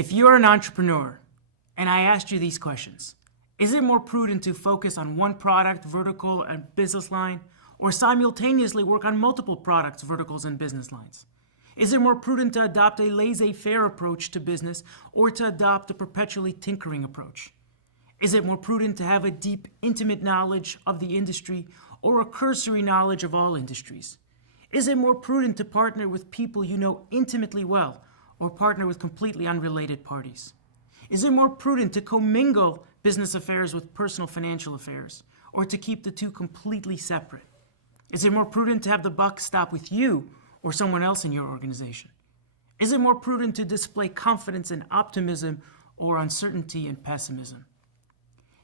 If you're an entrepreneur and I asked you these questions, is it more prudent to focus on one product, vertical, and business line, or simultaneously work on multiple products, verticals, and business lines? Is it more prudent to adopt a laissez-faire approach to business or to adopt a perpetually tinkering approach? Is it more prudent to have a deep, intimate knowledge of the industry or a cursory knowledge of all industries? Is it more prudent to partner with people you know intimately well or partner with completely unrelated parties? Is it more prudent to commingle business affairs with personal financial affairs or to keep the two completely separate? Is it more prudent to have the buck stop with you or someone else in your organization? Is it more prudent to display confidence and optimism or uncertainty and pessimism?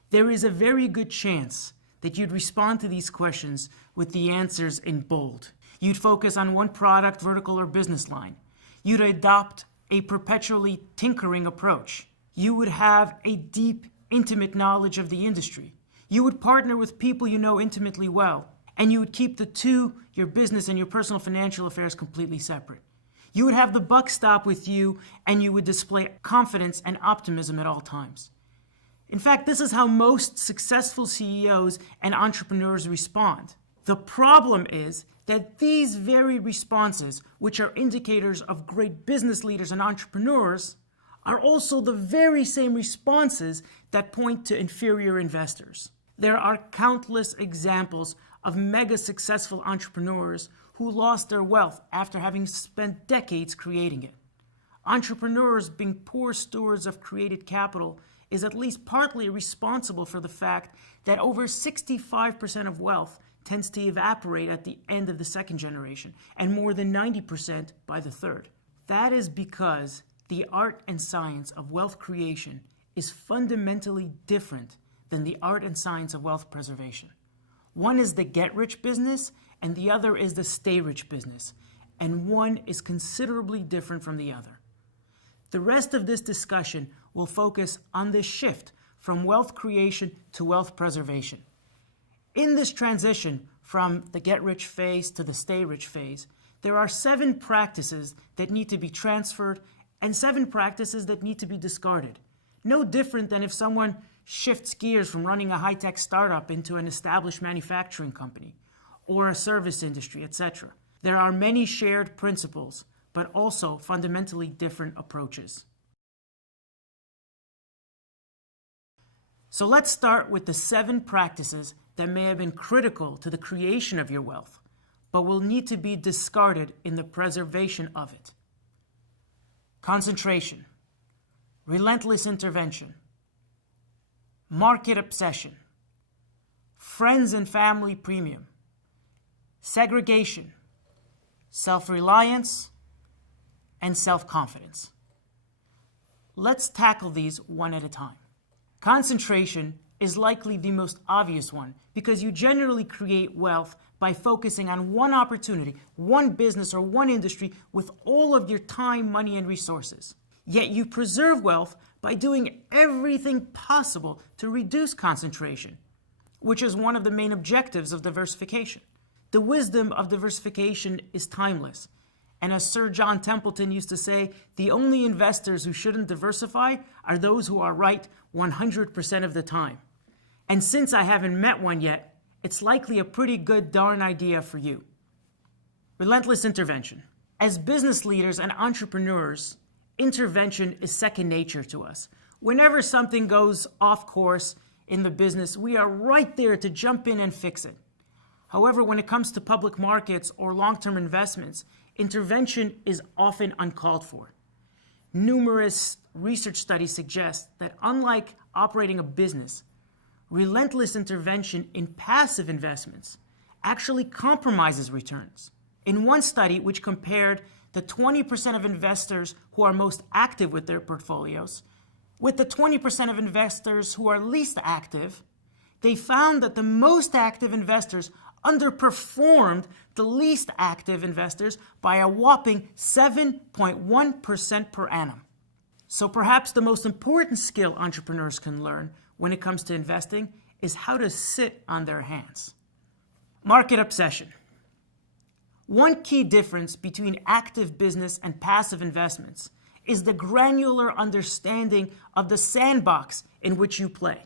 There is a very good chance that you'd respond to these questions with the answers in bold. You'd focus on one product, vertical, or business line. You'd adopt a perpetually tinkering approach. You would have a deep, intimate knowledge of the industry. You would partner with people you know intimately well, and you would keep the two, your business and your personal financial affairs, completely separate. You would have the buck stop with you, and you would display confidence and optimism at all times. In fact, this is how most successful CEOs and entrepreneurs respond. The problem is that these very responses, which are indicators of great business leaders and entrepreneurs, are also the very same responses that point to inferior investors. There are countless examples of mega successful entrepreneurs who lost their wealth after having spent decades creating it. Entrepreneurs being poor stewards of created capital is at least partly responsible for the fact that over 65% of wealth tends to evaporate at the end of the second generation and more than 90% by the third. That is because the art and science of wealth creation is fundamentally different than the art and science of wealth preservation. One is the get-rich business and the other is the stay-rich business, and one is considerably different from the other. The rest of this discussion will focus on this shift from wealth creation to wealth preservation. In this transition from the get-rich phase to the stay-rich phase, there are 7 practices that need to be transferred and 7 practices that need to be discarded. No different than if someone shifts gears from running a high-tech startup into an established manufacturing company or a service industry, etc. There are many shared principles, but also fundamentally different approaches. So let's start with the 7 practices that may have been critical to the creation of your wealth, but will need to be discarded in the preservation of it. Concentration, relentless intervention, market obsession, friends and family premium, segregation, self-reliance, and self-confidence. Let's tackle these one at a time. Concentration is likely the most obvious one because you generally create wealth by focusing on one opportunity, one business, or one industry with all of your time, money, and resources. Yet you preserve wealth by doing everything possible to reduce concentration, which is one of the main objectives of diversification. The wisdom of diversification is timeless. And as Sir John Templeton used to say, the only investors who shouldn't diversify are those who are right 100% of the time. And since I haven't met one yet, it's likely a pretty good darn idea for you. Relentless intervention. As business leaders and entrepreneurs, intervention is second nature to us. Whenever something goes off course in the business, we are right there to jump in and fix it. However, when it comes to public markets or long-term investments, intervention is often uncalled for. Numerous research studies suggest that unlike operating a business, relentless intervention in passive investments actually compromises returns. In one study which compared the 20% of investors who are most active with their portfolios with the 20% of investors who are least active, they found that the most active investors underperformed the least active investors by a whopping 7.1% per annum. So perhaps the most important skill entrepreneurs can learn when it comes to investing is how to sit on their hands. Market obsession. One key difference between active business and passive investments is the granular understanding of the sandbox in which you play.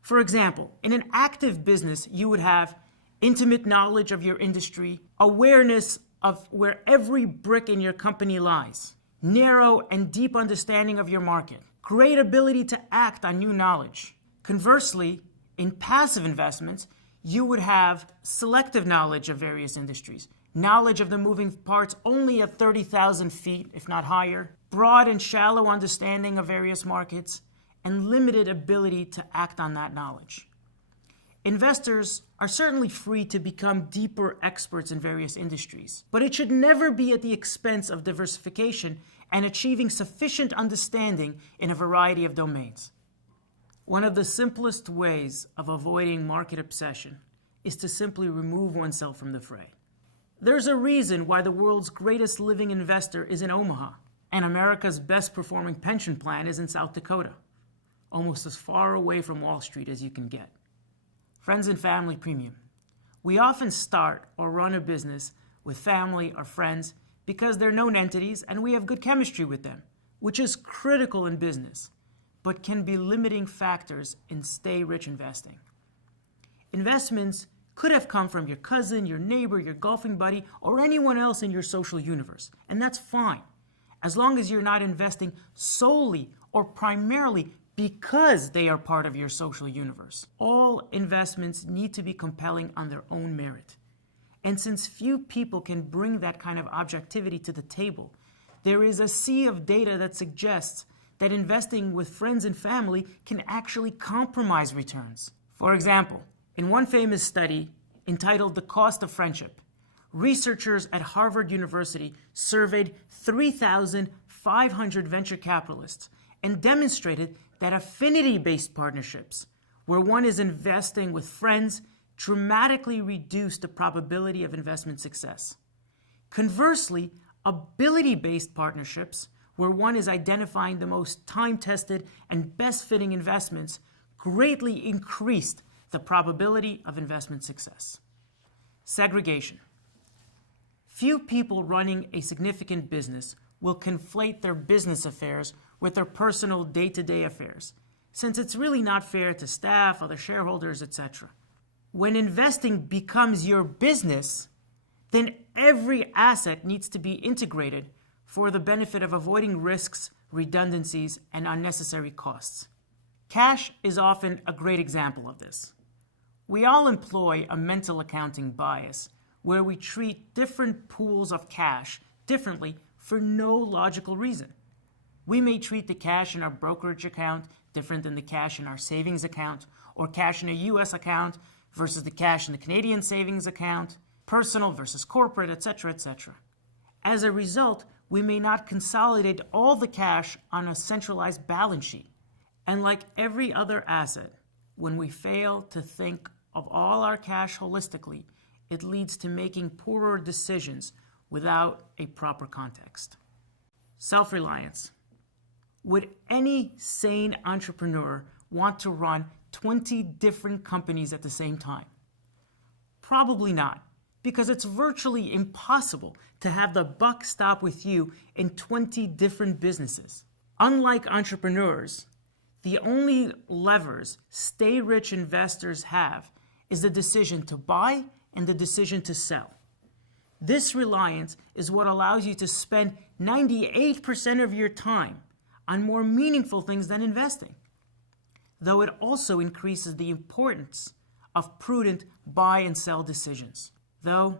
For example, in an active business, you would have intimate knowledge of your industry, awareness of where every brick in your company lies, narrow and deep understanding of your market, great ability to act on new knowledge. Conversely, in passive investments, you would have selective knowledge of various industries, knowledge of the moving parts only at 30,000 feet, if not higher, broad and shallow understanding of various markets, and limited ability to act on that knowledge. Investors are certainly free to become deeper experts in various industries, but it should never be at the expense of diversification and achieving sufficient understanding in a variety of domains. One of the simplest ways of avoiding market obsession is to simply remove oneself from the fray. There's a reason why the world's greatest living investor is in Omaha, and America's best performing pension plan is in South Dakota, almost as far away from Wall Street as you can get. Friends and family premium. We often start or run a business with family or friends because they're known entities and we have good chemistry with them, which is critical in business, but can be limiting factors in stay-rich investing. Investments could have come from your cousin, your neighbor, your golfing buddy, or anyone else in your social universe, and that's fine, as long as you're not investing solely or primarily because they are part of your social universe. All investments need to be compelling on their own merit. And since few people can bring that kind of objectivity to the table, there is a sea of data that suggests that investing with friends and family can actually compromise returns. For example, in one famous study entitled The Cost of Friendship, researchers at Harvard University surveyed 3,500 venture capitalists and demonstrated that affinity-based partnerships, where one is investing with friends, dramatically reduce the probability of investment success. Conversely, ability-based partnerships, where one is identifying the most time-tested and best-fitting investments, greatly increased the probability of investment success. Segregation. Few people running a significant business will conflate their business affairs with their personal day-to-day affairs, since it's really not fair to staff, other shareholders, etc. When investing becomes your business, then every asset needs to be integrated for the benefit of avoiding risks, redundancies, and unnecessary costs. Cash is often a great example of this. We all employ a mental accounting bias where we treat different pools of cash differently for no logical reason. We may treat the cash in our brokerage account different than the cash in our savings account, or cash in a US account versus the cash in the Canadian savings account, personal versus corporate, etc., etc. As a result, we may not consolidate all the cash on a centralized balance sheet. And like every other asset, when we fail to think of all our cash holistically, it leads to making poorer decisions without a proper context. Self-reliance. Would any sane entrepreneur want to run 20 different companies at the same time? Probably not, because it's virtually impossible to have the buck stop with you in 20 different businesses. Unlike entrepreneurs, the only levers stay-rich investors have is the decision to buy and the decision to sell. This reliance is what allows you to spend 98% of your time on more meaningful things than investing, though it also increases the importance of prudent buy and sell decisions. Though,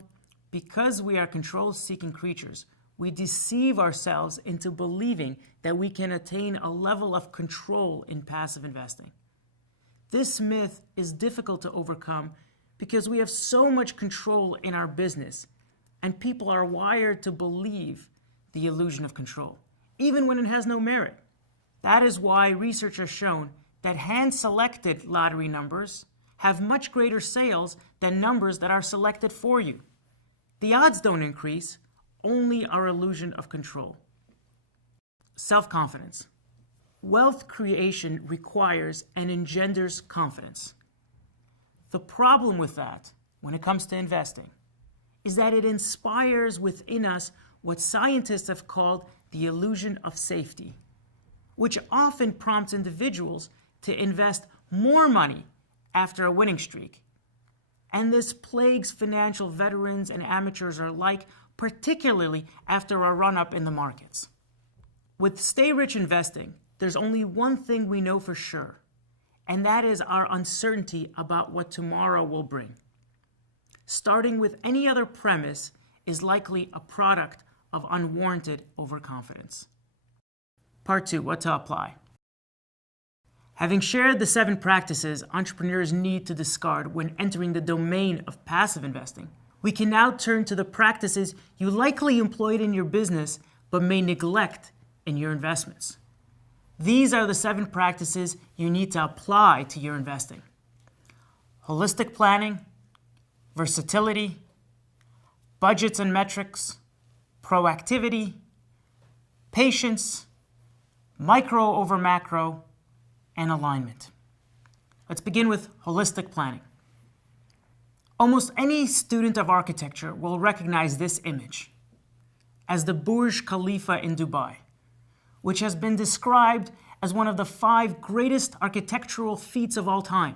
because we are control-seeking creatures, we deceive ourselves into believing that we can attain a level of control in passive investing. This myth is difficult to overcome because we have so much control in our business, and people are wired to believe the illusion of control, even when it has no merit. That is why research has shown that hand-selected lottery numbers have much greater sales than numbers that are selected for you. The odds don't increase, only our illusion of control. Self-confidence. Wealth creation requires and engenders confidence. The problem with that, when it comes to investing, is that it inspires within us what scientists have called the illusion of safety, which often prompts individuals to invest more money after a winning streak. And this plagues financial veterans and amateurs alike, particularly after a run-up in the markets. With stay-rich investing, there's only one thing we know for sure, and that is our uncertainty about what tomorrow will bring. Starting with any other premise is likely a product of unwarranted overconfidence. Part 2, what to apply. Having shared the 7 practices entrepreneurs need to discard when entering the domain of passive investing, we can now turn to the practices you likely employed in your business but may neglect in your investments. These are the 7 practices you need to apply to your investing: holistic planning, versatility, budgets and metrics, proactivity, patience, micro over macro, and alignment. Let's begin with holistic planning. Almost any student of architecture will recognize this image as the Burj Khalifa in Dubai, which has been described as one of the 5 greatest architectural feats of all time.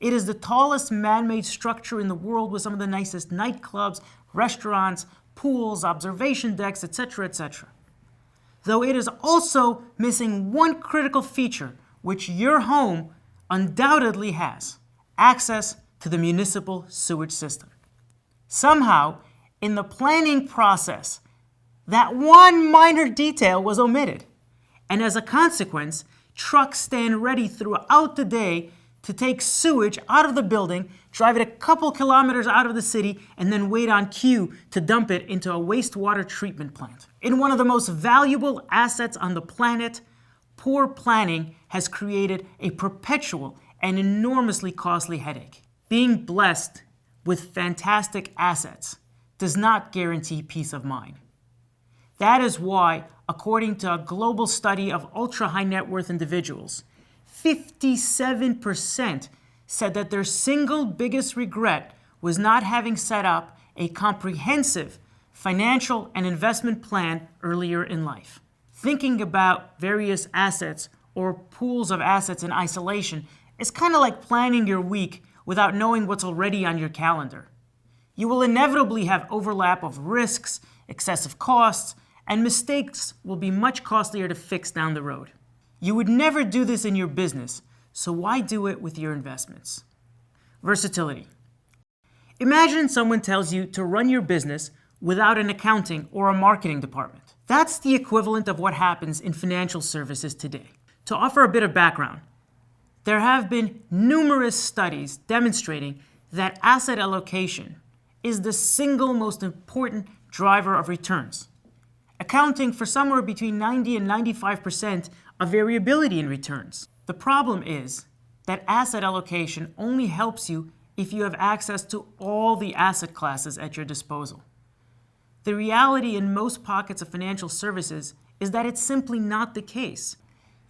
It is the tallest man-made structure in the world with some of the nicest nightclubs, restaurants, pools, observation decks, etc., etc. Though it is also missing one critical feature, which your home undoubtedly has: access to the municipal sewage system. Somehow, in the planning process, that one minor detail was omitted, and as a consequence, trucks stand ready throughout the day to take sewage out of the building, drive it a couple kilometers out of the city, and then wait on queue to dump it into a wastewater treatment plant. In one of the most valuable assets on the planet, poor planning has created a perpetual and enormously costly headache. Being blessed with fantastic assets does not guarantee peace of mind. That is why, according to a global study of ultra-high net worth individuals, 57% said that their single biggest regret was not having set up a comprehensive financial and investment plan earlier in life. Thinking about various assets or pools of assets in isolation is kind of like planning your week without knowing what's already on your calendar. You will inevitably have overlap of risks, excessive costs, and mistakes will be much costlier to fix down the road. You would never do this in your business, so why do it with your investments? Versatility. Imagine someone tells you to run your business without an accounting or a marketing department. That's the equivalent of what happens in financial services today. To offer a bit of background, there have been numerous studies demonstrating that asset allocation is the single most important driver of returns, accounting for somewhere between 90 and 95% of variability in returns. The problem is that asset allocation only helps you if you have access to all the asset classes at your disposal. The reality in most pockets of financial services is that it's simply not the case.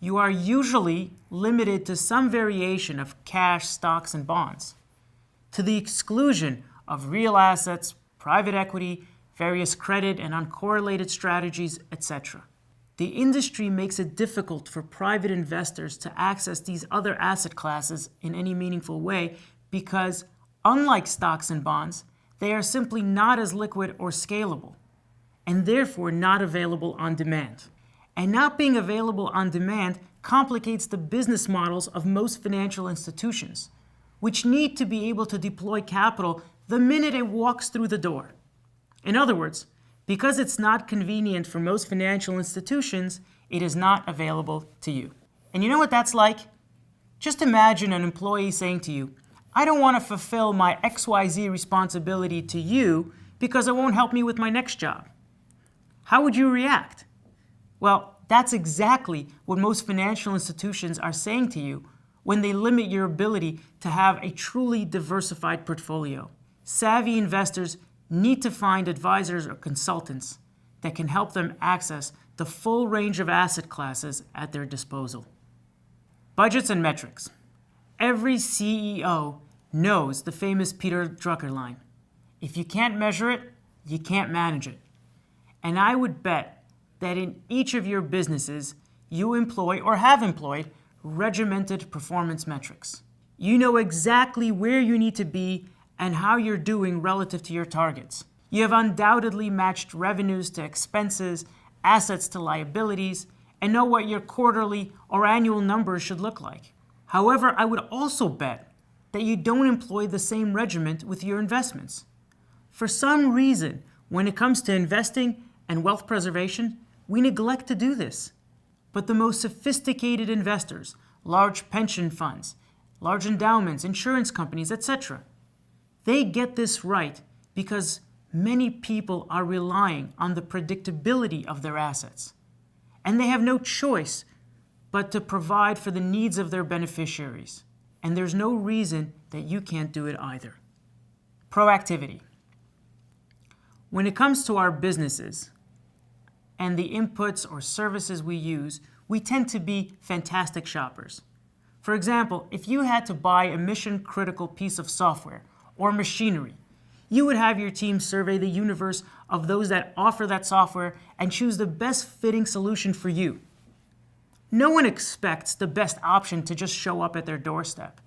You are usually limited to some variation of cash, stocks, and bonds, to the exclusion of real assets, private equity, various credit and uncorrelated strategies, etc. The industry makes it difficult for private investors to access these other asset classes in any meaningful way because, unlike stocks and bonds, they are simply not as liquid or scalable, and therefore not available on demand. And not being available on demand complicates the business models of most financial institutions, which need to be able to deploy capital the minute it walks through the door. In other words, because it's not convenient for most financial institutions, it is not available to you. And you know what that's like? Just imagine an employee saying to you, "I don't want to fulfill my XYZ responsibility to you because it won't help me with my next job." How would you react? Well, that's exactly what most financial institutions are saying to you when they limit your ability to have a truly diversified portfolio. Savvy investors need to find advisors or consultants that can help them access the full range of asset classes at their disposal. Budgets and metrics. Every CEO knows the famous Peter Drucker line: if you can't measure it, you can't manage it. And I would bet that in each of your businesses, you employ or have employed regimented performance metrics. You know exactly where you need to be and how you're doing relative to your targets. You have undoubtedly matched revenues to expenses, assets to liabilities, and know what your quarterly or annual numbers should look like. However, I would also bet that you don't employ the same regiment with your investments. For some reason, when it comes to investing and wealth preservation, we neglect to do this. But the most sophisticated investors, large pension funds, large endowments, insurance companies, etc., they get this right because many people are relying on the predictability of their assets. And they have no choice but to provide for the needs of their beneficiaries. And there's no reason that you can't do it either. Proactivity. When it comes to our businesses and the inputs or services we use, we tend to be fantastic shoppers. For example, if you had to buy a mission-critical piece of software or machinery, you would have your team survey the universe of those that offer that software and choose the best fitting solution for you. No one expects the best option to just show up at their doorstep.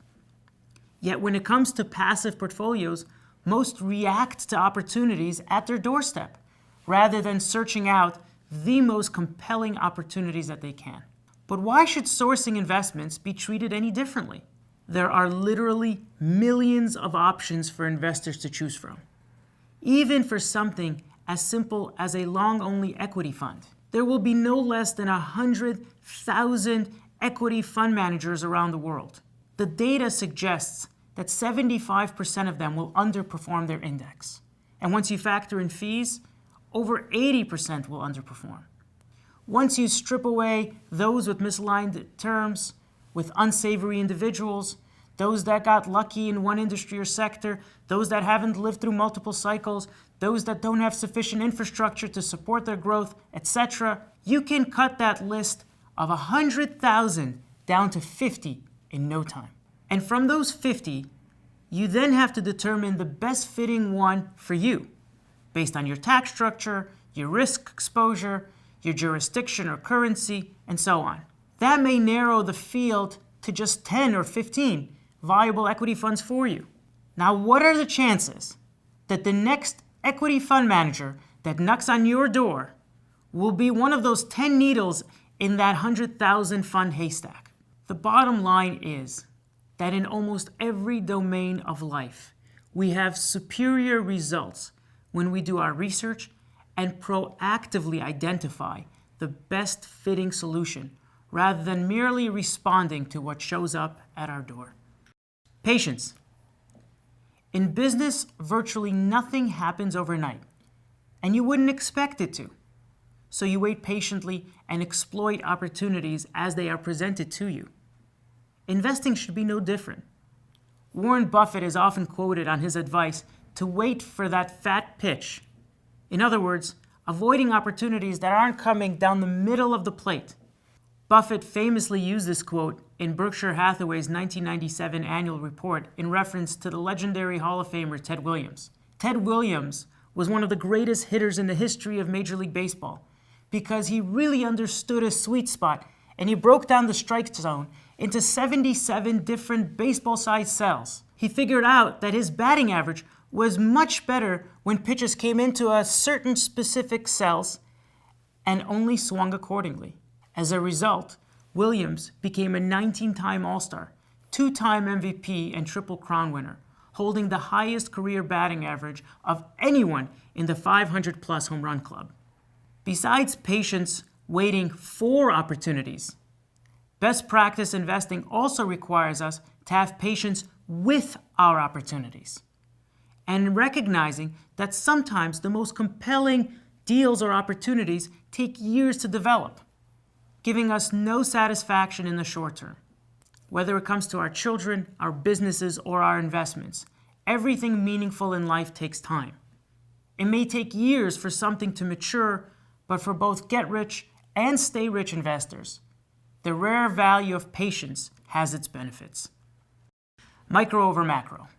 Yet when it comes to passive portfolios, most react to opportunities at their doorstep rather than searching out the most compelling opportunities that they can. But why should sourcing investments be treated any differently? There are literally millions of options for investors to choose from. Even for something as simple as a long-only equity fund, there will be no less than 100,000 equity fund managers around the world. The data suggests that 75% of them will underperform their index. And once you factor in fees, over 80% will underperform. Once you strip away those with misaligned terms, with unsavory individuals, those that got lucky in one industry or sector, those that haven't lived through multiple cycles, those that don't have sufficient infrastructure to support their growth, etc., you can cut that list of 100,000 down to 50 in no time. And from those 50, you then have to determine the best fitting one for you, based on your tax structure, your risk exposure, your jurisdiction or currency, and so on. That may narrow the field to just 10 or 15 viable equity funds for you. Now, what are the chances that the next equity fund manager that knocks on your door will be one of those 10 needles in that 100,000 fund haystack? The bottom line is that in almost every domain of life, we have superior results when we do our research and proactively identify the best fitting solution rather than merely responding to what shows up at our door. Patience. In business, virtually nothing happens overnight, and you wouldn't expect it to. So you wait patiently and exploit opportunities as they are presented to you. Investing should be no different. Warren Buffett is often quoted on his advice to wait for that fat pitch. In other words, avoiding opportunities that aren't coming down the middle of the plate. Buffett famously used this quote in Berkshire Hathaway's 1997 annual report in reference to the legendary Hall of Famer Ted Williams. Ted Williams was one of the greatest hitters in the history of Major League Baseball because he really understood a sweet spot and he broke down the strike zone into 77 different baseball-sized cells. He figured out that his batting average was much better when pitches came into a certain specific cells and only swung accordingly. As a result, Williams became a 19-time All-Star, 2-time MVP and Triple Crown winner, holding the highest career batting average of anyone in the 500-plus home run club. Besides patience waiting for opportunities, best practice investing also requires us to have patience with our opportunities and recognizing that sometimes the most compelling deals or opportunities take years to develop, giving us no satisfaction in the short term. Whether it comes to our children, our businesses, or our investments, everything meaningful in life takes time. It may take years for something to mature, but for both get-rich and stay-rich investors, the rare value of patience has its benefits. Micro over macro.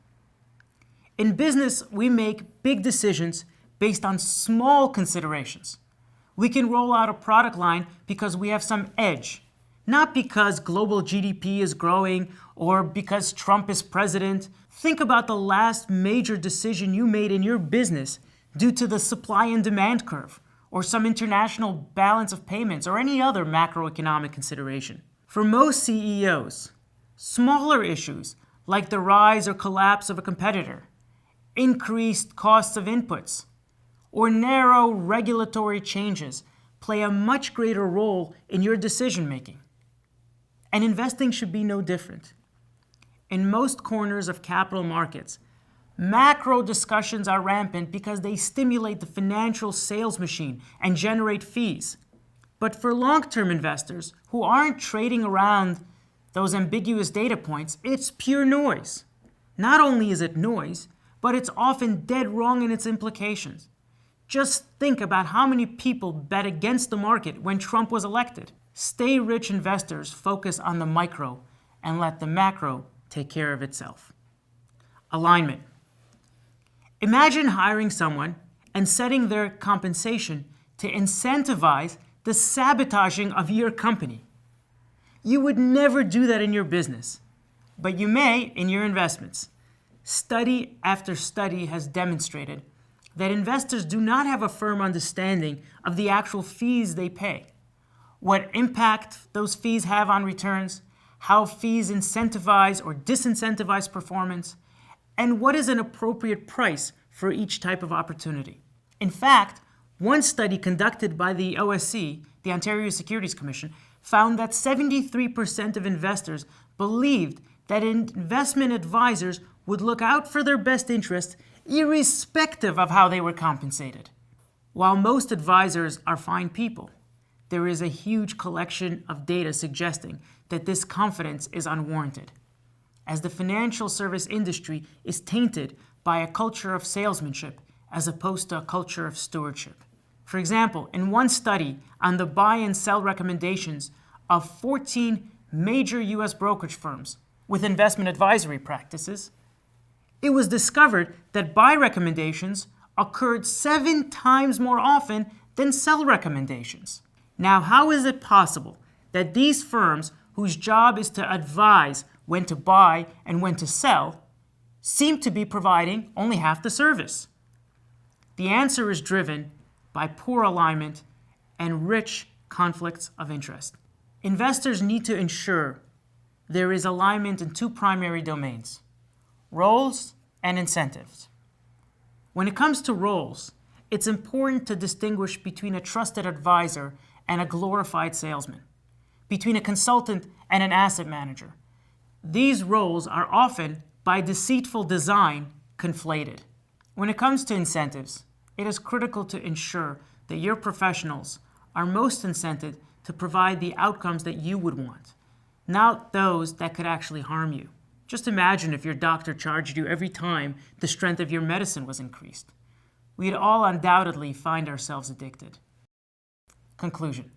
In business, we make big decisions based on small considerations. We can roll out a product line because we have some edge, not because global GDP is growing or because Trump is president. Think about the last major decision you made in your business due to the supply and demand curve, or some international balance of payments, or any other macroeconomic consideration. For most CEOs, smaller issues like the rise or collapse of a competitor, increased costs of inputs, or narrow regulatory changes play a much greater role in your decision-making. And investing should be no different. In most corners of capital markets, macro discussions are rampant because they stimulate the financial sales machine and generate fees. But for long-term investors who aren't trading around those ambiguous data points, it's pure noise. Not only is it noise, but it's often dead wrong in its implications. Just think about how many people bet against the market when Trump was elected. Stay rich investors focus on the micro and let the macro take care of itself. Alignment. Imagine hiring someone and setting their compensation to incentivize the sabotaging of your company. You would never do that in your business, but you may in your investments. Study after study has demonstrated that investors do not have a firm understanding of the actual fees they pay, what impact those fees have on returns, how fees incentivize or disincentivize performance, and what is an appropriate price for each type of opportunity. In fact, one study conducted by the OSC, the Ontario Securities Commission, found that 73% of investors believed that investment advisors would look out for their best interests irrespective of how they were compensated. While most advisors are fine people, there is a huge collection of data suggesting that this confidence is unwarranted, as the financial service industry is tainted by a culture of salesmanship as opposed to a culture of stewardship. For example, in one study on the buy and sell recommendations of 14 major U.S. brokerage firms with investment advisory practices, it was discovered that buy recommendations occurred 7 times more often than sell recommendations. Now, how is it possible that these firms, whose job is to advise when to buy and when to sell, seem to be providing only half the service? The answer is driven by poor alignment and rich conflicts of interest. Investors need to ensure there is alignment in 2 primary domains: roles and incentives. When it comes to roles, it's important to distinguish between a trusted advisor and a glorified salesman, between a consultant and an asset manager. These roles are often, by deceitful design, conflated. When it comes to incentives, it is critical to ensure that your professionals are most incented to provide the outcomes that you would want, not those that could actually harm you. Just imagine if your doctor charged you every time the strength of your medicine was increased. We'd all undoubtedly find ourselves addicted. Conclusion.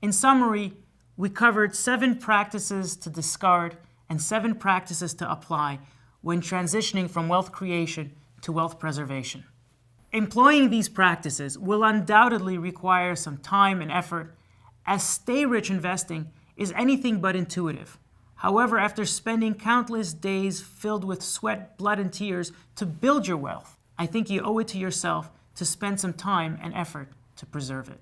In summary, we covered 7 practices to discard and 7 practices to apply when transitioning from wealth creation to wealth preservation. Employing these practices will undoubtedly require some time and effort, as stay-rich investing is anything but intuitive. However, after spending countless days filled with sweat, blood, and tears to build your wealth, I think you owe it to yourself to spend some time and effort to preserve it.